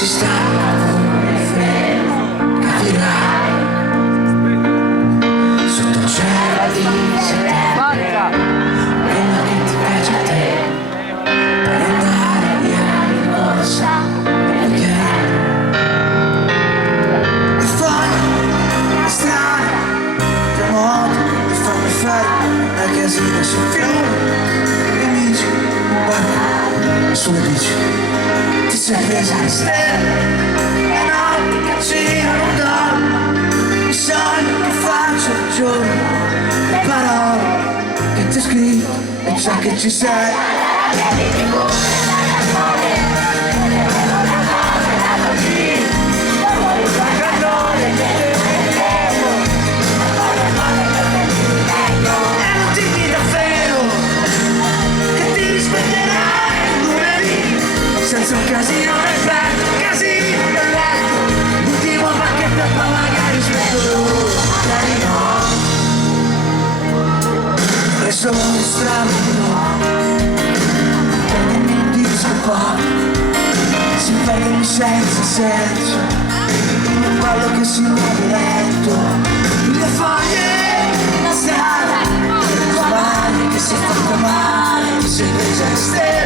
si sta fermo, capirai. Sotto il cielo di settembre, quello che ti piace a te, per andare via non lo sa perché. E fuori, strada, remoto, mi fanno fare una casina sul fiume, amici, guarda, sulle bici, ti sei presa le stelle, e notti che girano intorno, i sogni che faccio il giorno, le parole che ti ho scritto e ciò che ci sei. Senza un casino nel petto, un casino nel letto, l'ultimo pacchetto e poi magari smetto e sono strano, prendermi un disco qua, si perdono senza senso, un ballo che si muove lento, le foglie, la strada, le tue mani che si fanno male, ti sei presa le stelle.